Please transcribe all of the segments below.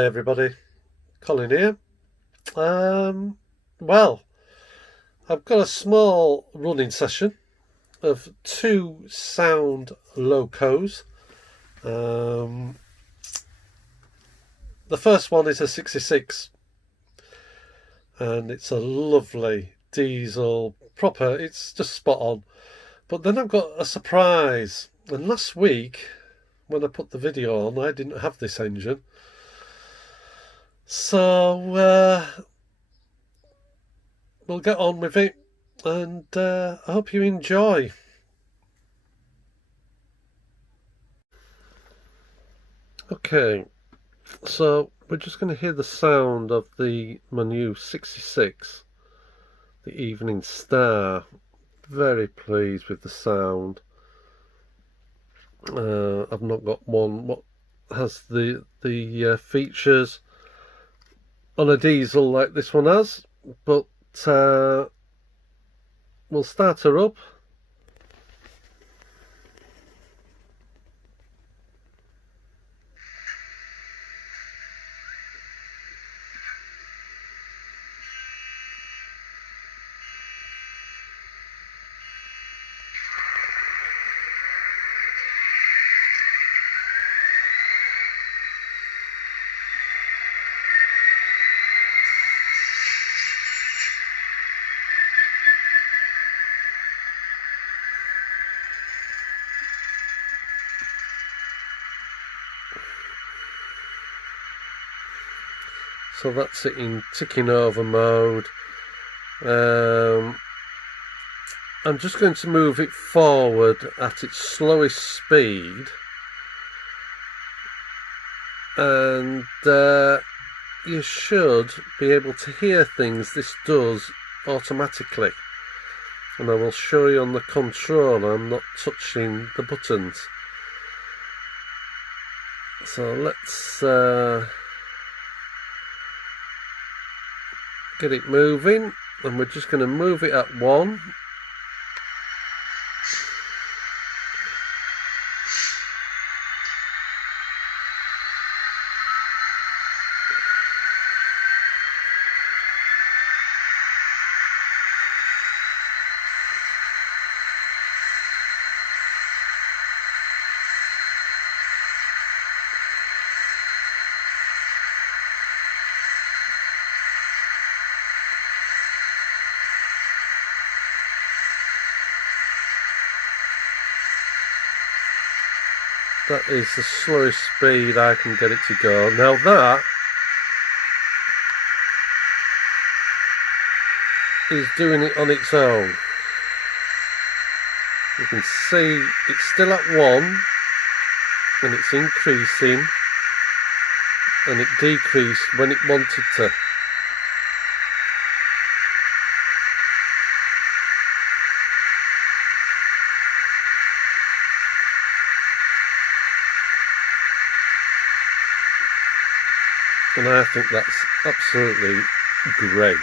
Hi everybody, Colin here. Well, I've got a small running session of two sound locos. The first one is a 66 and it's a lovely diesel, proper, it's just spot on. But then I've got a surprise, and last week when I put the video on I didn't have this engine. So we'll get on with it, and I hope you enjoy. Okay, so we're just going to hear the sound of my new 66, the Evening Star. Very pleased with the sound. I've not got one what has the features on a diesel like this one has, but we'll start her up. So that's it in ticking over mode. I'm just going to move it forward at its slowest speed, and you should be able to hear things this does automatically, and I will show you on the controller. I'm not touching the buttons, so let's get it moving, and we're just going to move it at 1. That is the slowest speed I can get it to go. Now that is doing it on its own. You can see it's still at 1 and it's increasing, and it decreased when it wanted to. And I think that's absolutely great.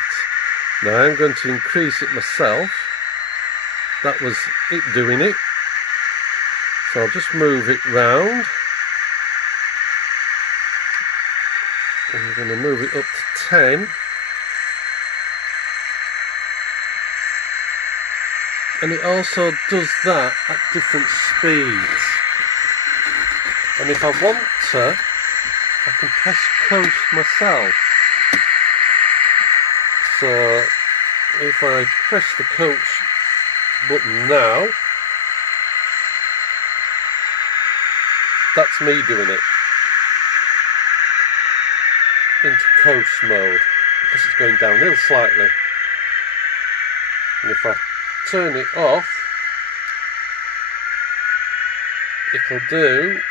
Now I'm going to increase it myself. That was it doing it. So I'll just move it round. I'm going to move it up to 10. And it also does that at different speeds. And if I want to, I can press coast myself. So if I press the coast button now, that's me doing it into coast mode, because it's going downhill slightly. And if I turn it off, it'll do,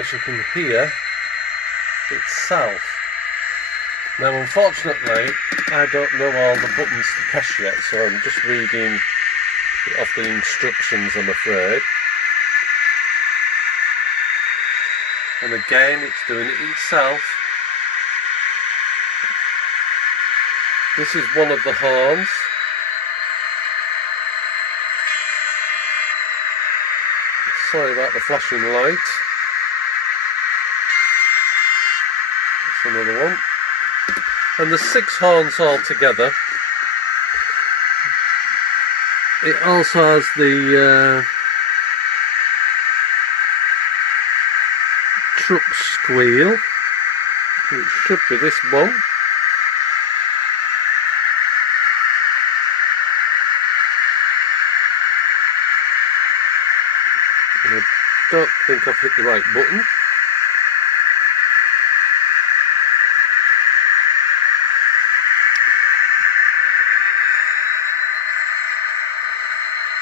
as you can hear, itself. Now unfortunately I don't know all the buttons to press yet, so I'm just reading off the instructions, I'm afraid. And again it's doing it itself. This is one of the horns. Sorry about the flashing light. That's another one. And there's 6 horns altogether. It also has the truck squeal, which should be this one. And I don't think I've hit the right button.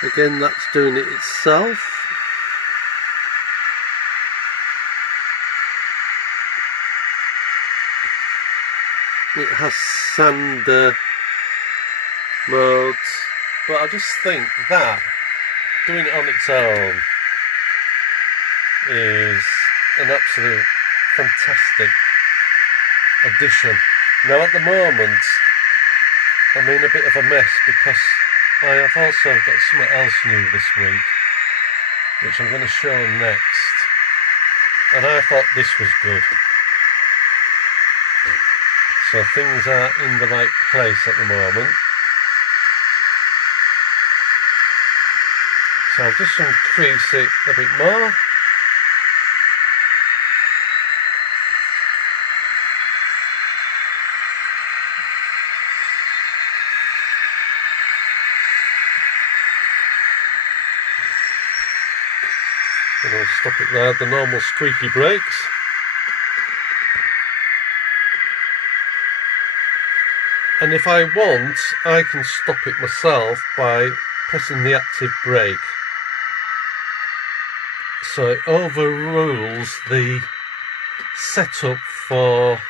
Again, that's doing it itself. It has sander modes, but I just think that doing it on its own is an absolute fantastic addition. Now at the moment I'm in a bit of a mess because I have also got something else new this week, which I'm going to show next, and I thought this was good. So things are in the right place at the moment. So I'll just increase it a bit more. And I'll stop it there, the normal squeaky brakes. And if I want, I can stop it myself by pressing the active brake. So it overrules the setup for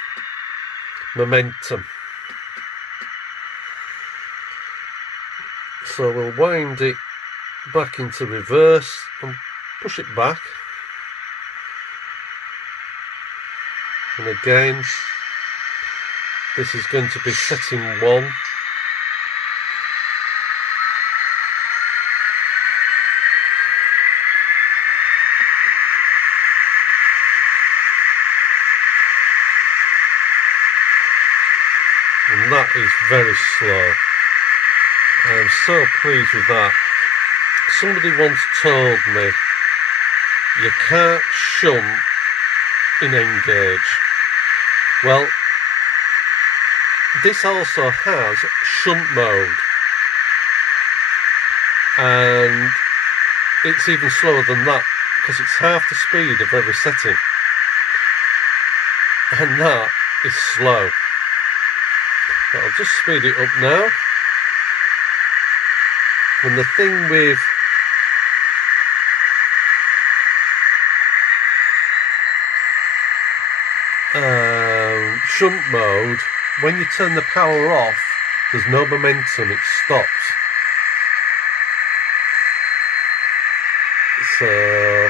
momentum. So we'll wind it back into reverse and push it back. And again, this is going to be setting 1. And that is very slow. I am so pleased with that. Somebody once told me you can't shunt in engage. Well, this also has shunt mode, and it's even slower than that because it's half the speed of every setting, and that is slow. But I'll just speed it up now. And the thing with shunt mode, when you turn the power off, there's no momentum, it stops. So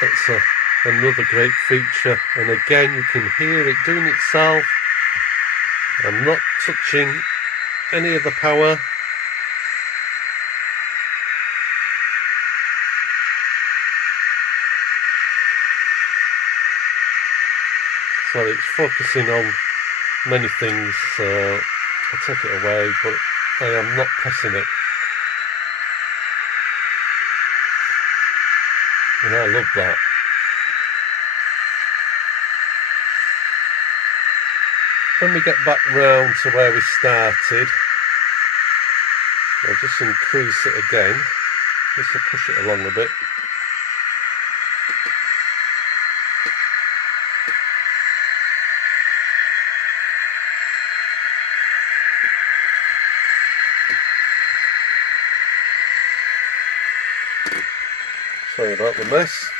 that's another great feature, and again you can hear it doing itself. I'm not touching any of the power. So it's focusing on many things, so I'll take it away, but I am not pressing it. And I love that. When we get back round to where we started, I'll just increase it again, just to push it along a bit. Sorry about the mess.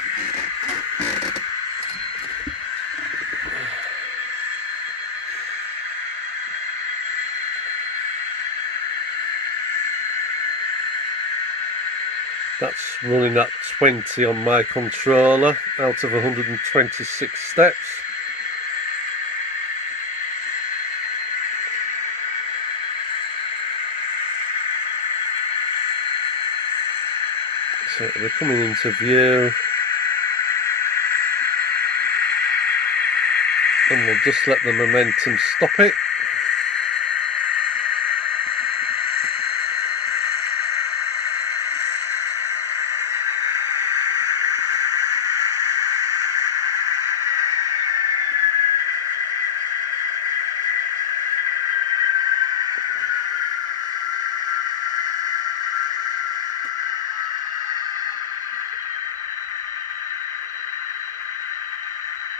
That's running at 20 on my controller out of 126 steps. So we're coming into view, and we'll just let the momentum stop it.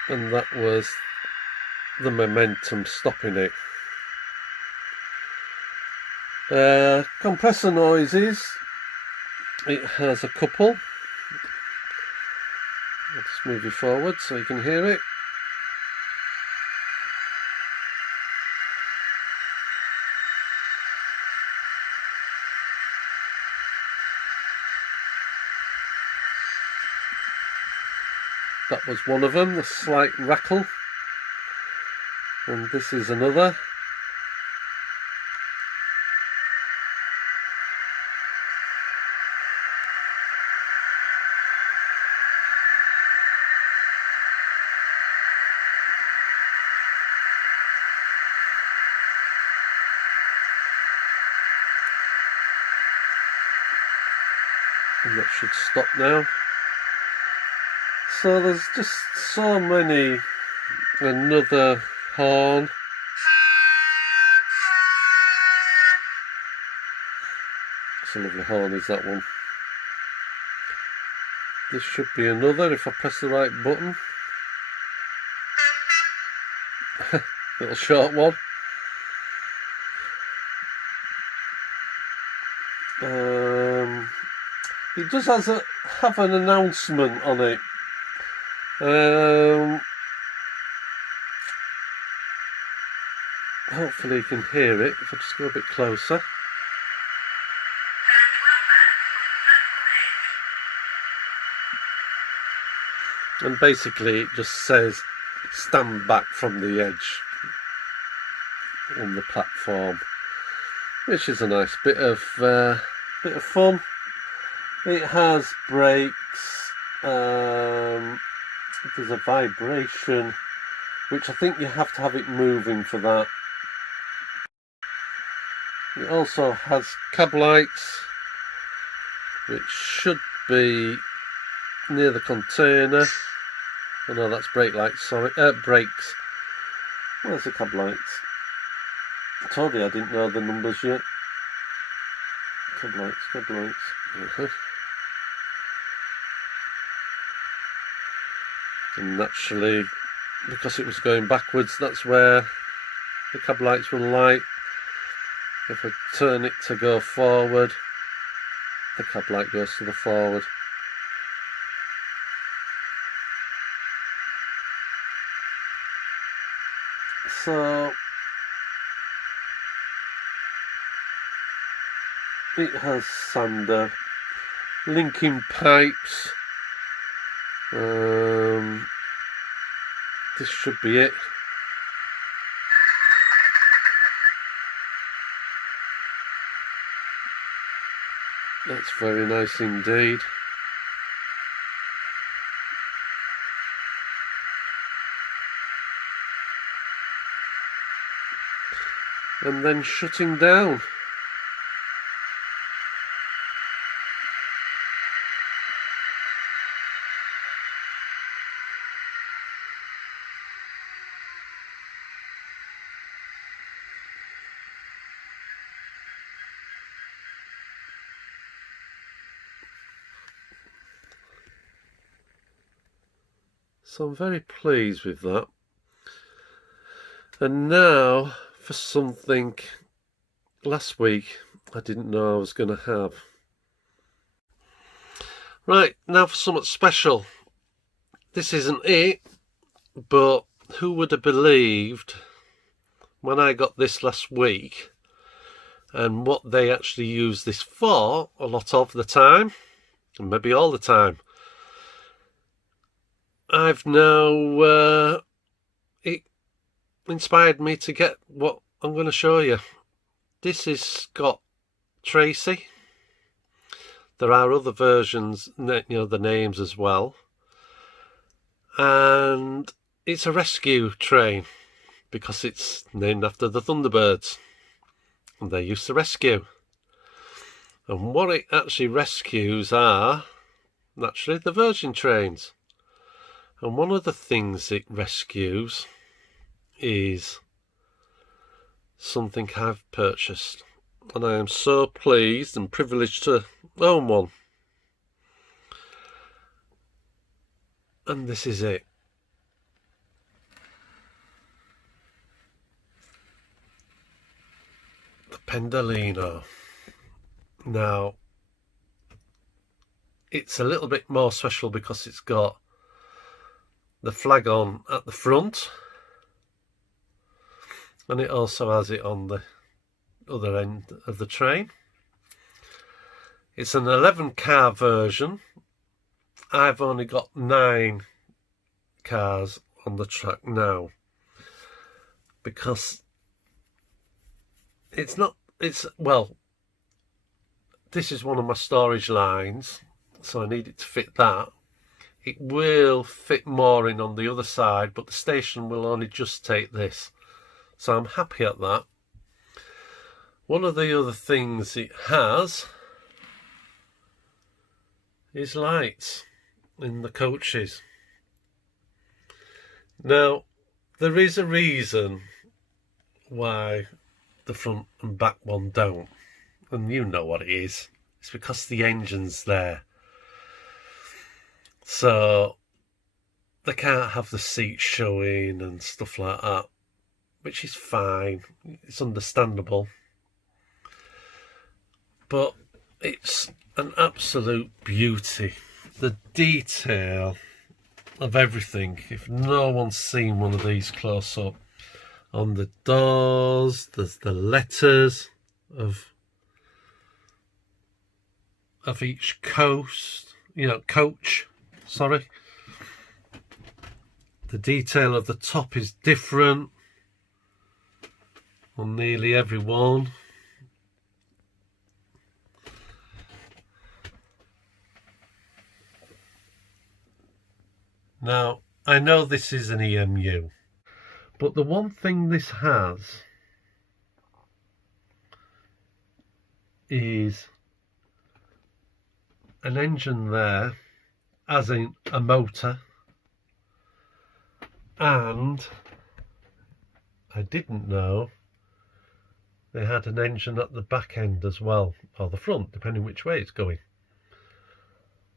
And that was the momentum stopping it. Compressor noises, it has a couple. I'll just move you forward so you can hear it. That was one of them, the slight rattle. And this is another. And that should stop now. So there's just so many. Another horn. It's a lovely horn, is that one. This should be another if I press the right button. Little short one. It does have an announcement on it. Hopefully you can hear it if I just go a bit closer. And basically it just says stand back from the edge on the platform, which is a nice bit of fun. It has brakes. There's a vibration, which I think you have to have it moving for that. It also has cab lights, which should be near the container. Oh no, that's brake lights, sorry. Brakes. Where's the cab lights? I told you I didn't know the numbers yet. Cab lights, cab lights. And naturally, because it was going backwards, that's where the cab lights will light. If I turn it to go forward, the cab light goes to the forward. So it has sander, linking pipes. This should be it. That's very nice indeed. And then shutting down. So I'm very pleased with that. And now for something last week I didn't know I was going to have. Right, now for something special. This isn't it, but who would have believed when I got this last week and what they actually use this for a lot of the time, and maybe all the time. I've now, it inspired me to get what I'm going to show you. This is Scott Tracy. There are other versions, you know, the names as well. And it's a rescue train because it's named after the Thunderbirds. And they used to rescue. And what it actually rescues are, naturally, the Virgin trains. And one of the things it rescues is something I've purchased. And I am so pleased and privileged to own one. And this is it. The Pandalino. Now, it's a little bit more special because it's got the flag on at the front, and it also has it on the other end of the train. It's an 11-car version. I've only got 9 cars on the track now because well, this is one of my storage lines, so I need it to fit that. It will fit more in on the other side, but the station will only just take this, so I'm happy at that. One of the other things it has is lights in the coaches. Now, there is a reason why the front and back one don't, and you know what it is. It's because the engine's there. So they can't have the seats showing and stuff like that, which is fine. It's understandable. But it's an absolute beauty. The detail of everything. If no one's seen one of these close up, on the doors, there's the letters of each coach. Sorry. The detail of the top is different on nearly every one. Now, I know this is an EMU, but the one thing this has is an engine there, as in a motor, and I didn't know they had an engine at the back end as well, or the front, depending which way it's going.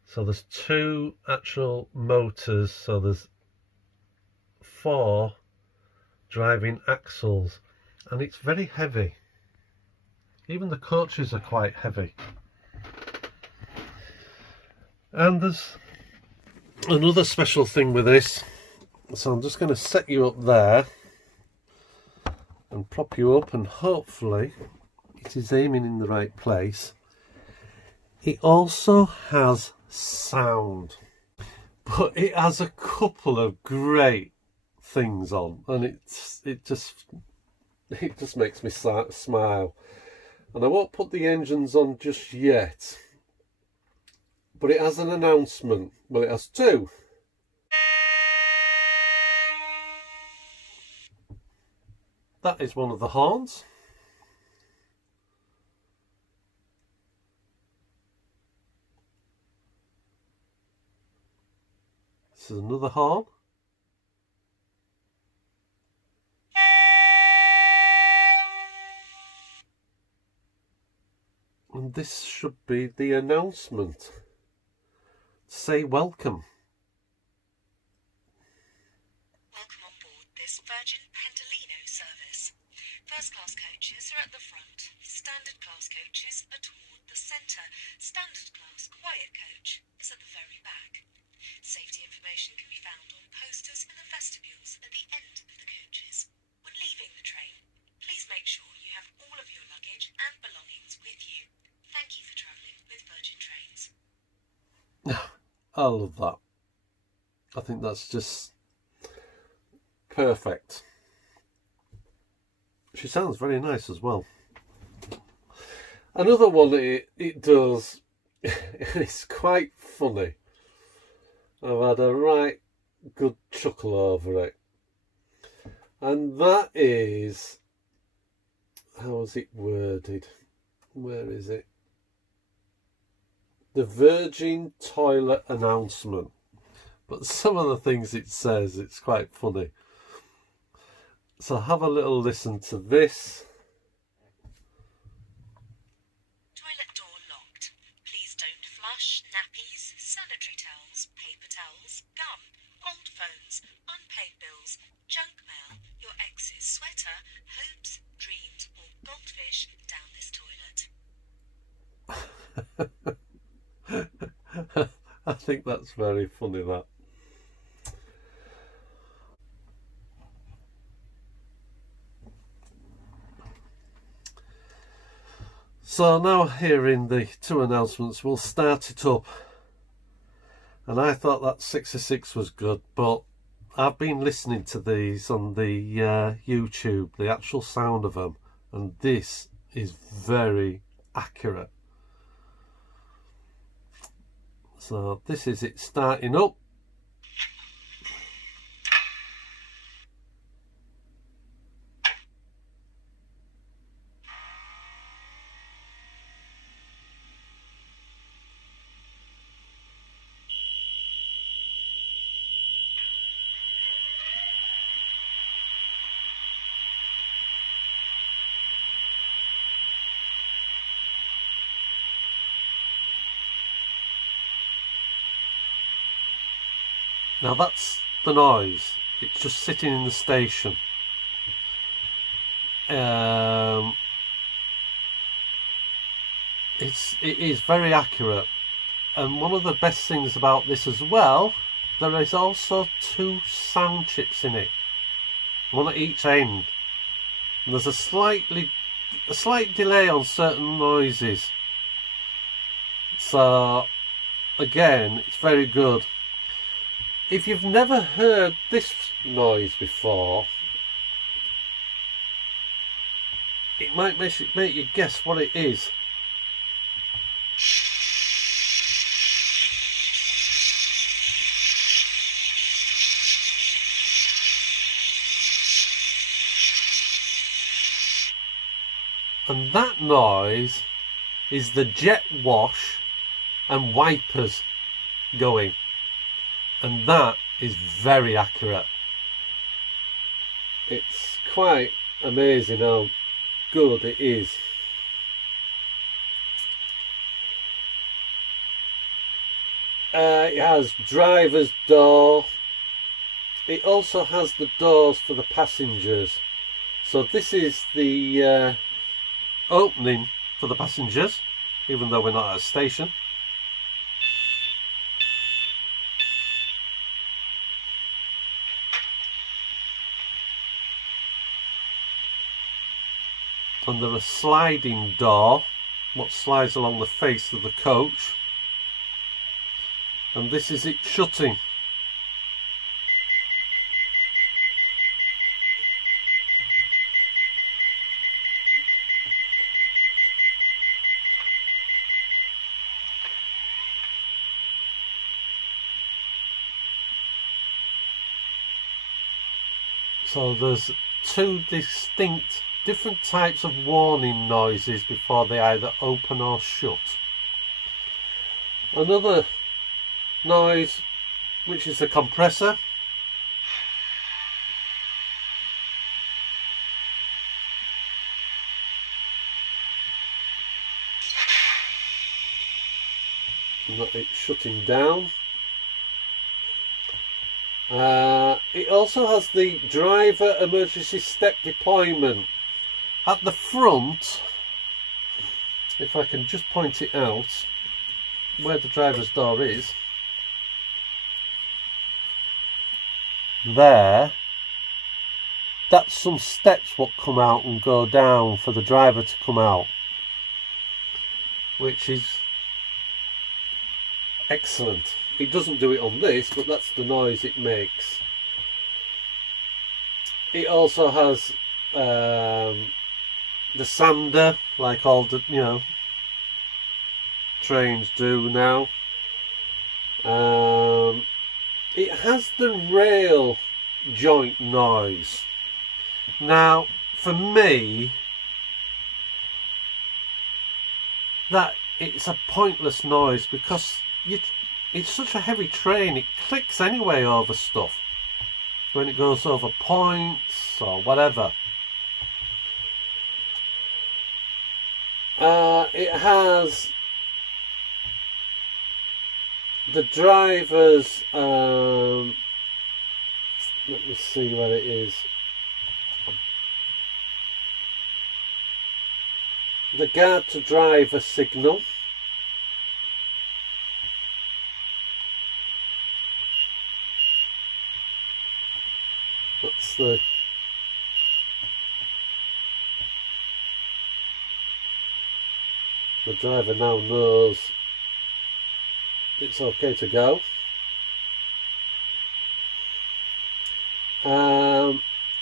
So there's 2 actual motors, so there's 4 driving axles, and it's very heavy. Even the coaches are quite heavy. And there's another special thing with this, so I'm just going to set you up there and prop you up, and hopefully it is aiming in the right place. It also has sound, but it has a couple of great things on, and it just makes me smile. And I won't put the engines on just yet, but it has an announcement. Well, it has 2. That is one of the horns. This is another horn. And this should be the announcement. Say welcome. Welcome on board this Virgin Pandalino service. First class coaches are at the front. Standard class coaches are toward the centre. Standard class quiet coach is at the very back. Safety information can be found on posters in the vestibules at the end of the coaches. When leaving the train, please make sure you have all of your luggage and belongings with you. Thank you for travelling with Virgin Trains. I love that. I think that's just perfect. She sounds very nice as well. Another one it does It's quite funny. I've had a right good chuckle over it. And that is, how is it worded? Where is it? The Virgin Toilet Announcement. But some of the things it says, it's quite funny. So have a little listen to this. Toilet door locked. Please don't flush nappies, sanitary towels, paper towels, gum, old phones, unpaid bills, junk mail, your ex's sweater, hopes, dreams, or goldfish down this toilet. I think that's very funny, that. So now hearing the two announcements, we'll start it up. And I thought that 66 was good, but I've been listening to these on the YouTube, the actual sound of them, and this is very accurate. So this is it starting up. Now that's the noise. It's just sitting in the station. It is very accurate, and one of the best things about this as well, there is also two sound chips in it, one at each end. And there's a slight delay on certain noises. So again, it's very good. If you've never heard this noise before, it might make you guess what it is. And that noise is the jet wash and wipers going. And that is very accurate. It's quite amazing how good it is. It has driver's door. It also has the doors for the passengers. So this is the opening for the passengers, even though we're not at a station. And there's a sliding door, what slides along the face of the coach. And this is it shutting. So there's two distinct different types of warning noises before they either open or shut. Another noise, which is the compressor. It's shutting down. It also has the driver emergency step deployment. At the front, if I can just point it out, where the driver's door is, there, that's some steps what come out and go down for the driver to come out, which is excellent. It doesn't do it on this, but that's the noise it makes. It also has the sander, like all the, trains do now. It has the rail joint noise. Now, for me, that it's a pointless noise because it's such a heavy train. It clicks anyway over stuff when it goes over points or whatever. It has the driver's, let me see what it is. The guard to driver signal. That's the driver now knows it's okay to go.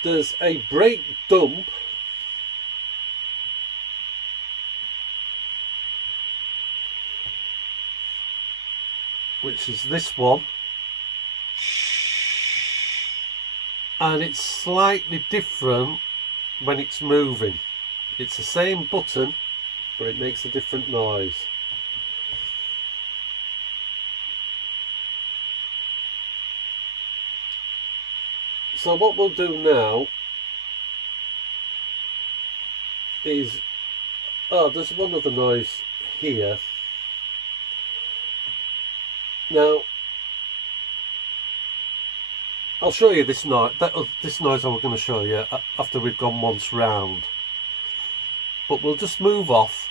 There's a brake dump, which is this one, and it's slightly different when it's moving. It's the same button, but it makes a different noise. So what we'll do now is, there's one other noise here. Now, I'll show you this noise. This noise I was going to show you after we've gone once round. But we'll just move off.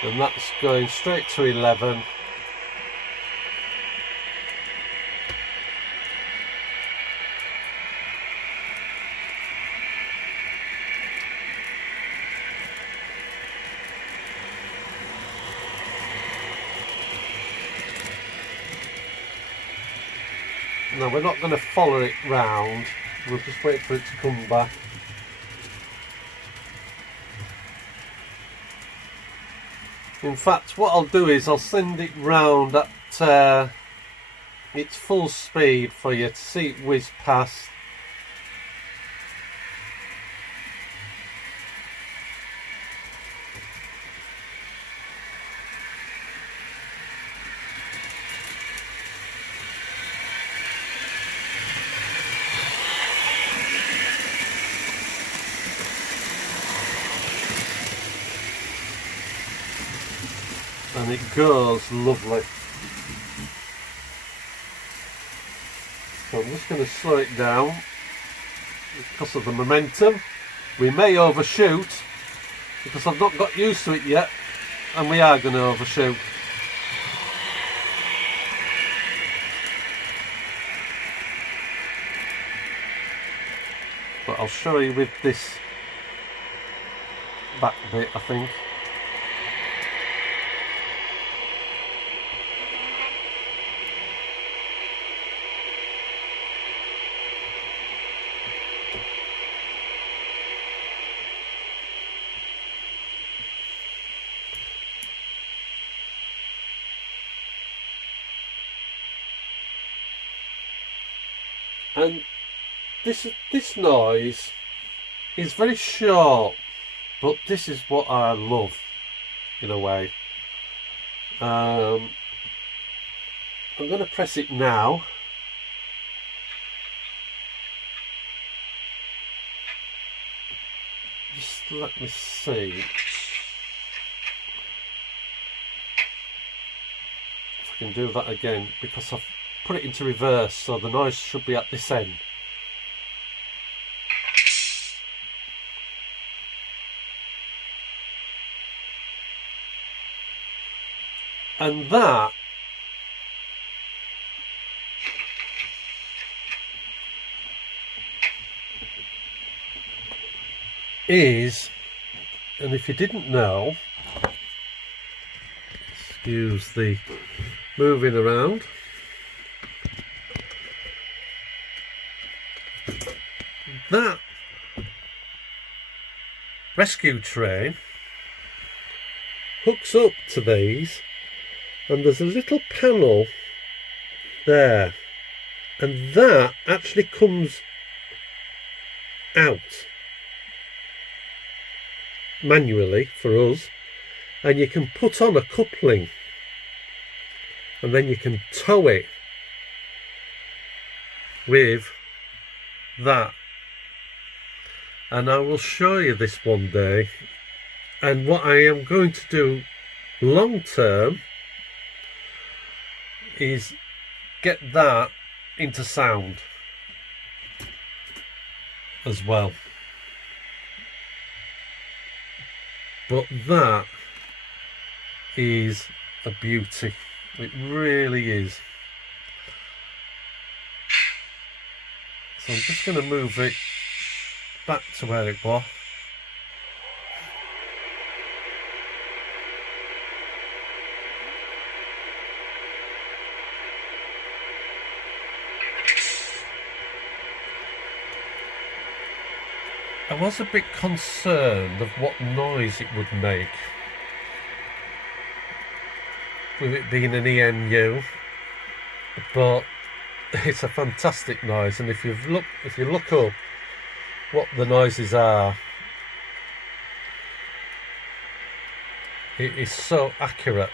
And that's going straight to 11. Now we're not going to follow it round, we'll just wait for it to come back. In fact, what I'll do is I'll send it round at its full speed for you to see it whiz past. And it goes lovely. So I'm just going to slow it down because of the momentum. We may overshoot because I've not got used to it yet, and we are going to overshoot. But I'll show you with this back bit, I think. And this noise is very short, but this is what I love in a way. I'm going to press it now. Just let me see if I can do that again, because I've put it into reverse, so the noise should be at this end. And that is And if you didn't know, excuse the moving around, that rescue train hooks up to these, and there's a little panel there, and that actually comes out manually for us, and you can put on a coupling and then you can tow it with that. And I will show you this one day, and what I am going to do long term is get that into sound as well. But that is a beauty, it really is. So I'm just going to move it back to where it was. I was a bit concerned of what noise it would make with it being an EMU, but it's a fantastic noise, and if you look up what the noises are, it is so accurate.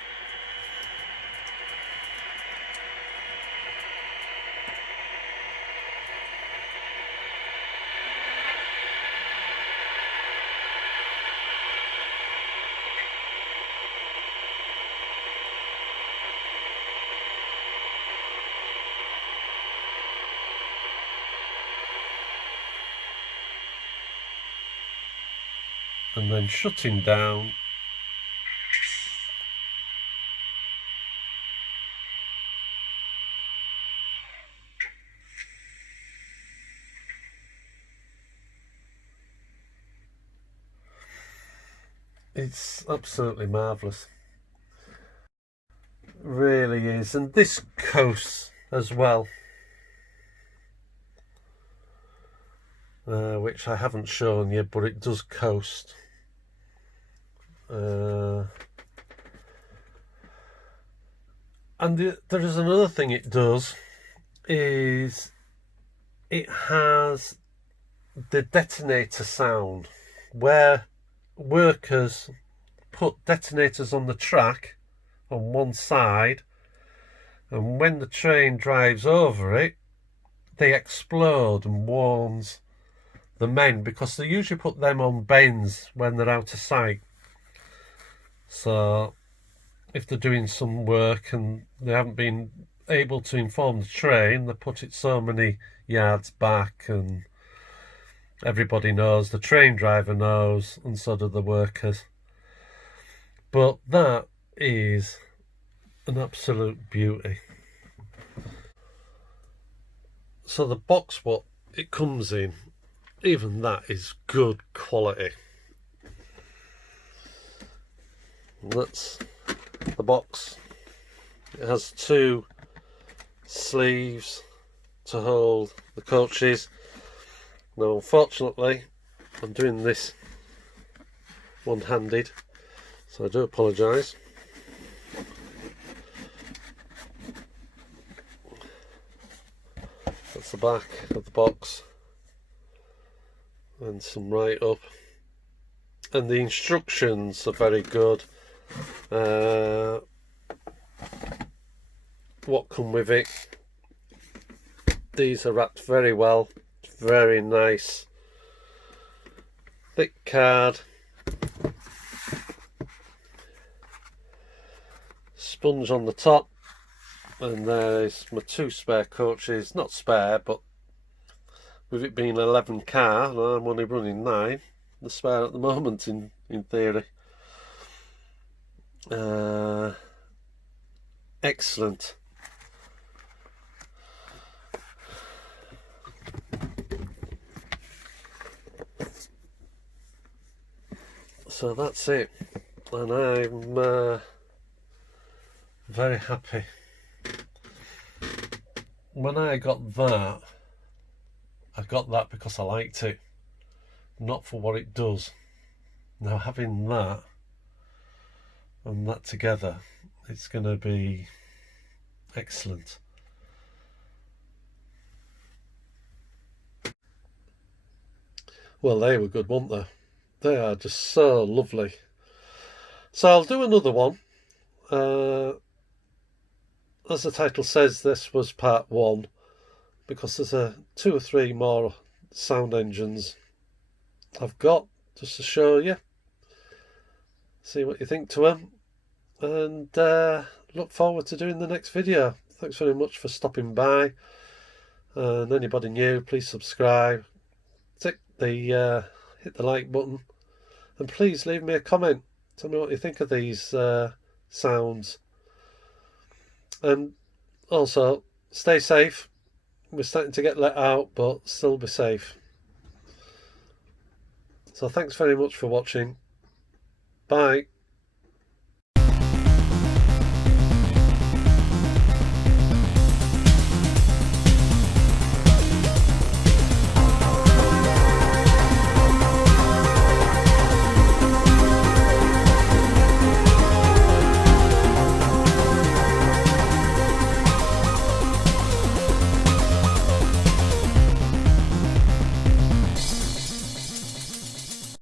And then shutting down. It's absolutely marvellous. Really is. And this coasts as well, which I haven't shown you, but it does coast. And there is another thing it does, is it has the detonator sound, where workers put detonators on the track on one side, and when the train drives over it, they explode and warns the men, because they usually put them on bends when they're out of sight. So if they're doing some work and they haven't been able to inform the train, they put it so many yards back, and everybody knows, the train driver knows, and so do the workers. But that is an absolute beauty. So the box what it comes in, even that is good quality. That's the box. It has two sleeves to hold the coaches. Now unfortunately I'm doing this one-handed, so I do apologise. That's the back of the box, and some write up, and the instructions are very good. What come with it, these are wrapped very well, very nice, thick card, sponge on the top, and there's my two spare coaches, not spare, but with it being 11 car and I'm only running 9, the spare at the moment in theory. Excellent. So that's it, and I'm very happy. When I got that, I got that because I liked it, not for what it does. Now having that and that together, it's going to be excellent. Well, they were good, weren't they? They are just so lovely. So I'll do another one. As the title says, this was part 1, because there's 2 or 3 more sound engines I've got just to show you. See what you think to them, and look forward to doing the next video. Thanks very much for stopping by, and anybody new, please subscribe, hit the like button, and please leave me a comment. Tell me what you think of these sounds, and also stay safe. We're starting to get let out, but still be safe. So thanks very much for watching. Bye.